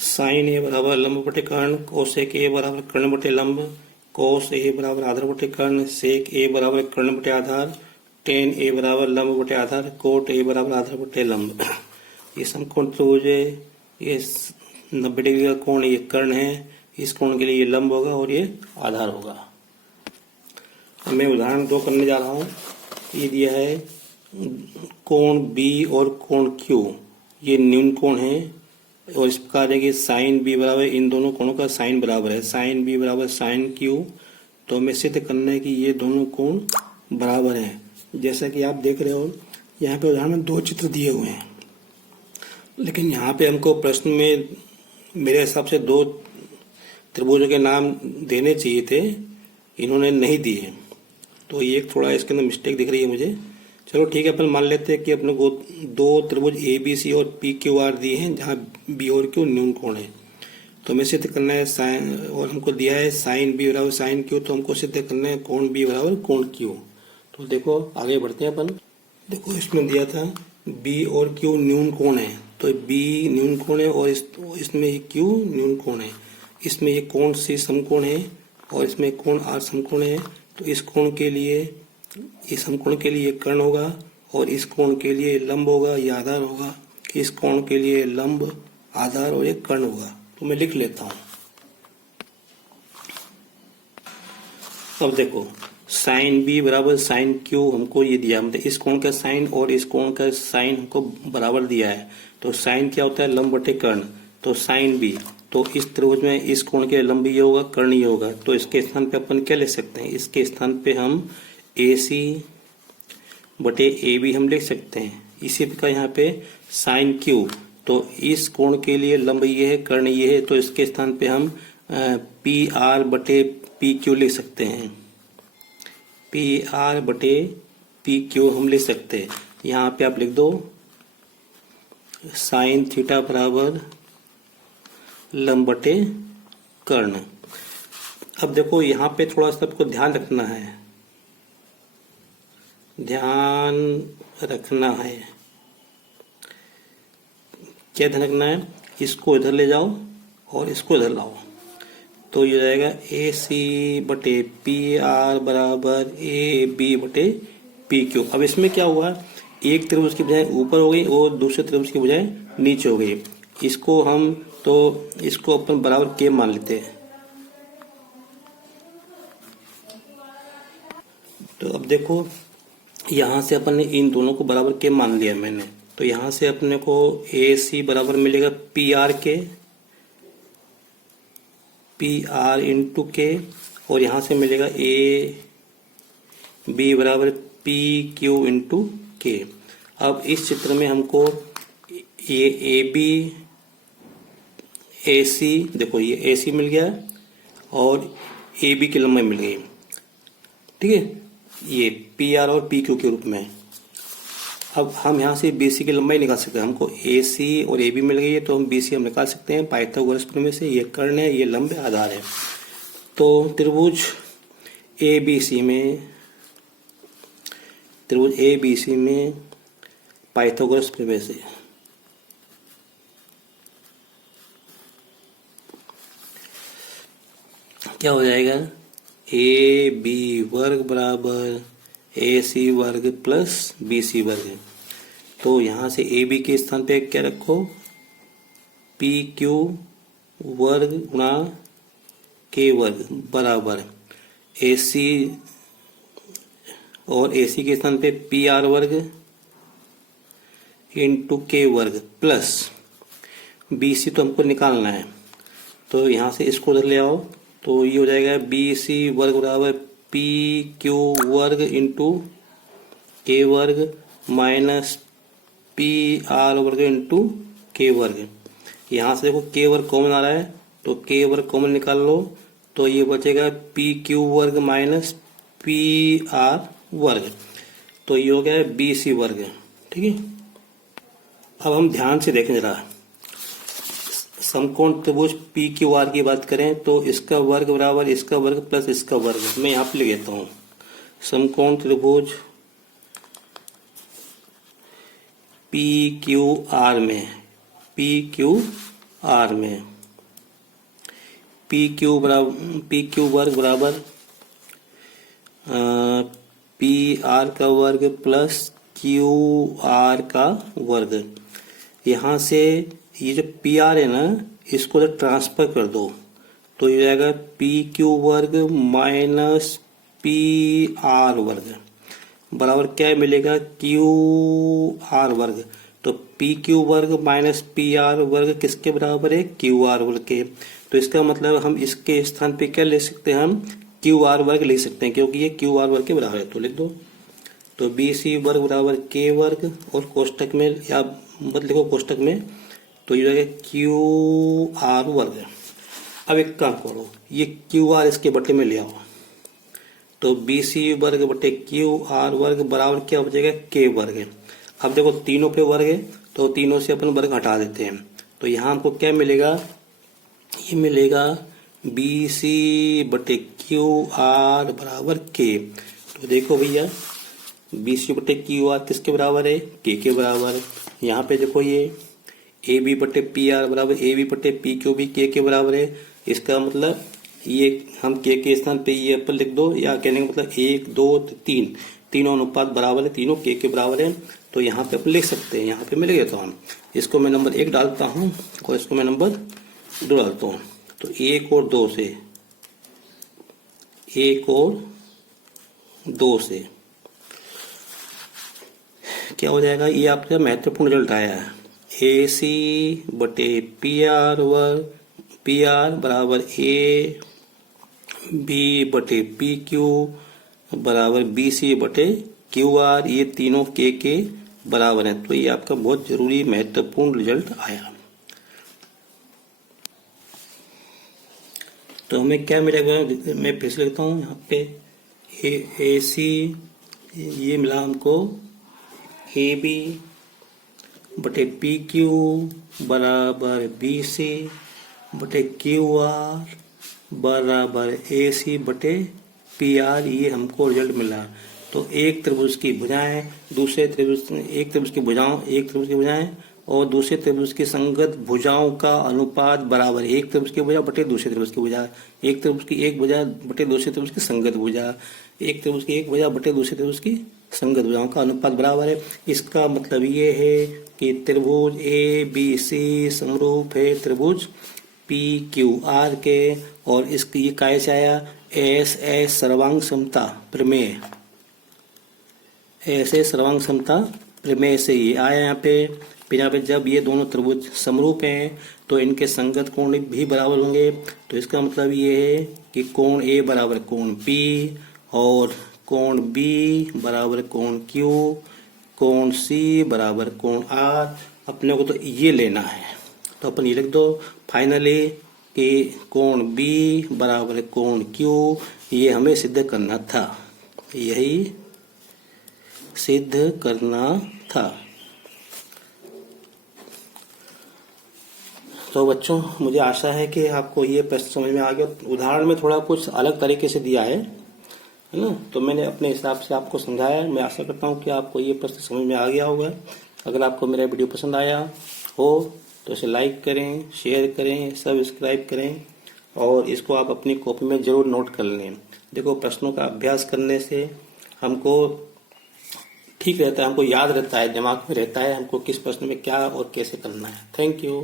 Sign ए बराबर लंब बटे कर्ण, कोसेक ए बराबर कर्ण बटे लंब, कोस ए बराबर आधार बटे कर्ण, सेक ए बराबर कर्ण बटे आधार, टेन ए बराबर लंब बटे आधार, कोट ए बराबर आधार बटे लंब। ये समकोण त्रिभुज है, ये 90 डिग्री का कोण ये कर्ण है, इस कोण के लिए ये लंब होगा और ये आधार होगा। अब मैं उदाहरण 2 करने जा रहा हूँ। ये दिया है कोण बी और कोण क्यू, ये न्यून कोण है और इस प्रकार है कि साइन बी बराबर, इन दोनों कोणों का साइन बराबर है, साइन बी बराबर साइन क्यू। तो हमें सिद्ध करना है कि ये दोनों कोण बराबर हैं। जैसा कि आप देख रहे हो यहाँ पे उदाहरण में 2 चित्र दिए हुए हैं, लेकिन यहाँ पे हमको प्रश्न में मेरे हिसाब से 2 त्रिभुजों के नाम देने चाहिए थे, इन्होंने नहीं दिए। तो ये एक थोड़ा इसके अंदर मिस्टेक दिख रही है मुझे। चलो ठीक है, अपन मान लेते हैं कि अपने को 2 त्रिभुज ए बी सी और पी क्यू आर दिए हैं, जहाँ बी और क्यू न्यून कोण है। तो हमें सिद्ध करना है साइन, और हमको दिया है साइन बी बराबर साइन क्यू, तो हमको सिद्ध करना है कोण बी बराबर कोण क्यू। तो देखो आगे बढ़ते हैं अपन। देखो इसमें दिया था बी और क्यू न्यून कोण है, तो बी न्यून कोण है और इसमें क्यू न्यून कोण है। इसमें ये कोण सी समकोण है और इसमें कोण आर समकोण है। तो इस कोण के लिए, इस समकोण के लिए कर्ण होगा और इस कोण के लिए लंब होगा, ये आधार होगा। इस कोण के लिए लंब, आधार और एक कर्ण होगा। तो मैं लिख लेता हूं। अब देखो साइन बी बराबर साइन क्यू हमको ये दिया, मतलब इस कोण का साइन और इस कोण का साइन हमको बराबर दिया है। तो साइन क्या होता है, लंब बटे कर्ण। तो साइन बी, तो इस त्रिभुज में इस कोण के लंब ये होगा, कर्ण ये होगा। तो इसके स्थान पे अपन क्या लिख सकते हैं, इसके स्थान पे हम ए सी बटे ए बी हम लिख सकते हैं। इसी प्रकार यहाँ पे साइन क्यू, तो इस कोण के लिए लंब ये है, कर्ण ये है, तो इसके स्थान पे हम पी आर बटे पी क्यू लिख सकते हैं। पी आर बटे पी क्यू हम लिख सकते हैं। यहाँ पे आप लिख दो साइन थीटा बराबर लंब बटे कर्ण। अब देखो यहाँ पे थोड़ा सा आपको ध्यान रखना है, ध्यान रखना है। क्या ध्यान रखना है, इसको इधर ले जाओ और इसको इधर लाओ, तो ये जाएगा ए सी बटे पी आर बराबर ए बी बटे पी क्यू। अब इसमें क्या हुआ, एक त्रिभुज की बजाय ऊपर हो गई और दूसरे त्रिभुज की बजाय नीचे हो गई। इसको हम, तो इसको अपन बराबर के मान लेते हैं। तो अब देखो यहाँ से अपन ने इन दोनों को बराबर के मान लिया मैंने, तो यहाँ से अपने को ए सी बराबर मिलेगा पी आर के, पी आर इंटू के, और यहाँ से मिलेगा ए बी बराबर पी क्यू इंटू के। अब इस चित्र में हमको ये ए बी ए सी, देखो ये ए सी मिल गया और ए बी की लंबाई मिल गई, ठीक है, ये पी आर और पी क्यू के रूप में। अब हम यहाँ से बी सी की लंबाई निकाल सकते हैं। हमको ए सी और ए बी मिल गई है, तो हम बी सी हम निकाल सकते हैं पाइथागोरस प्रमेय से। ये कर्ण है, ये लंब है, आधार है। तो त्रिभुज ए बी सी में, त्रिभुज ए बी सी में पाइथागोरस प्रमेय से क्या हो जाएगा, ए बी वर्ग बराबर ए सी वर्ग प्लस बी सी वर्ग। तो यहाँ से ए बी के स्थान पे क्या रखो, पी क्यू वर्ग गुणा के वर्ग बराबर ए सी, और ए सी के स्थान पे पी आर वर्ग इंटू के वर्ग प्लस बी सी, तो हमको निकालना है। तो यहाँ से इसको उधर ले आओ, तो ये हो जाएगा बी सी वर्ग बराबर पी क्यू वर्ग इंटू के वर्ग माइनस पी आर वर्ग इंटू के वर्ग। यहाँ से देखो के वर्ग कॉमन आ रहा है, तो के वर्ग कॉमन निकाल लो, तो ये बचेगा पी क्यू वर्ग माइनस पी आर वर्ग। तो ये हो गया बी सी वर्ग, ठीक है। अब हम ध्यान से देखें जरा, समकोण त्रिभुज पी क्यू आर की बात करें तो इसका वर्ग बराबर इसका वर्ग प्लस इसका वर्ग। मैं यहाँ पे लिख देता हूँ, समकोण त्रिभुज पी क्यू आर में, पी क्यू आर में पी क्यू वर्ग बराबर पी आर का वर्ग प्लस क्यू आर का वर्ग। यहाँ से ये जो पी आर है ना, इसको तो ट्रांसफर कर दो तो ये जाएगा पी क्यू वर्ग माइनस पी आर वर्ग बराबर क्या मिलेगा, क्यू आर वर्ग। तो पी क्यू वर्ग माइनस पी आर वर्ग किसके बराबर है, क्यू आर वर्ग के। तो इसका मतलब हम इसके स्थान पे क्या ले सकते हैं, हम क्यू आर वर्ग लिख सकते हैं, क्योंकि ये क्यू आर वर्ग के बराबर है। तो लिख दो, तो बी सी वर्ग बराबर के वर्ग और कोष्टक में या मत लिखो कोष्टक में, तो ये जाएगा क्यू आर वर्ग। अब एक काम करो, ये क्यू आर इसके बटे में ले आओ, तो बी सी वर्ग बटे क्यू आर वर्ग बराबर क्या हो जाएगा, के वर्ग। अब देखो तीनों पे वर्ग है तो तीनों से अपन वर्ग हटा देते हैं, तो यहाँ हमको क्या मिलेगा, ये मिलेगा बी सी बटे क्यू आर बराबर के। तो देखो भैया बी सी बटे क्यू आर किसके बराबर है, के बराबर। यहाँ पे देखो ये ए बी बटे पी आर बराबर ए बी बटे पी क्यू भी के बराबर है। इसका मतलब ये हम के स्थान पे ये अपन लिख दो, या कहने का मतलब 1 2 3 तीनों अनुपात बराबर है, तीनों के बराबर है। तो यहाँ पे अपन लिख सकते हैं, यहाँ पे मिल गया। तो हम इसको मैं नंबर 1 डालता हूँ और इसको मैं नंबर 2 डालता हूँ। तो 1 और 2 से 1 और 2 से क्या हो जाएगा, ये आपका महत्वपूर्ण रिजल्ट आया है। ए सी बटे पी आर वर्ग पी आर बराबर ए बी बटे पी क्यू बराबर बी सी बटे क्यू आर, ये तीनों के बराबर है। तो ये आपका बहुत जरूरी महत्वपूर्ण रिजल्ट आया। तो हमें क्या मिलेगा, मैं फिर से लिखता हूँ यहाँ पे ए सी, ये मिला हमको ए बी बटे पी क्यू बराबर बी सी बटे क्यू आर बराबर ए सी बटे पी आर, ये हमको रिजल्ट मिला। तो एक त्रिभुज की भुजाएं दूसरे त्रिभुज, एक त्रिभुज की भुजाएं और दूसरे त्रिभुज की संगत भुजाओं का अनुपात बराबर है। एक त्रिभुज की भुजा बटे दूसरे त्रिभुज की भुजा, एक त्रिभुज की एक भुजा बटे दूसरे त्रिभुज की संगत भुजा, एक त्रिभुज की एक भुजा बटे दूसरे त्रिभुज की संगत भुजाओं का अनुपात बराबर है। इसका मतलब ये है कि त्रिभुज ए बी सी समरूप है त्रिभुज पी क्यू आर के, और इसकी ये काय से आया, एस एस सर्वांग समता प्रमेय, ऐसे सर्वांग समता प्रमेय से ये आया यहाँ पे। फिर यहाँ पे जब ये दोनों त्रिभुज समरूप हैं तो इनके संगत कोण भी बराबर होंगे। तो इसका मतलब ये है कि कोण ए बराबर कोण पी और कोण बी बराबर कोण क्यू, कोण सी बराबर कोण आर। अपने को तो ये लेना है, तो अपन ये लिख दो फाइनली कि कोण बी बराबर कोण क्यू, ये हमें सिद्ध करना था, यही सिद्ध करना था। तो बच्चों मुझे आशा है कि आपको ये प्रश्न समझ में आ गया। उदाहरण में थोड़ा कुछ अलग तरीके से दिया है ना, तो मैंने अपने हिसाब से आपको समझाया। मैं आशा करता हूँ कि आपको ये प्रश्न समझ में आ गया होगा। अगर आपको मेरा वीडियो पसंद आया हो तो इसे लाइक करें, शेयर करें, सब्सक्राइब करें और इसको आप अपनी कॉपी में जरूर नोट कर लें। देखो प्रश्नों का अभ्यास करने से हमको ठीक रहता है, हमको याद रहता है, दिमाग में रहता है हमको किस प्रश्न में क्या और कैसे करना है। Thank you.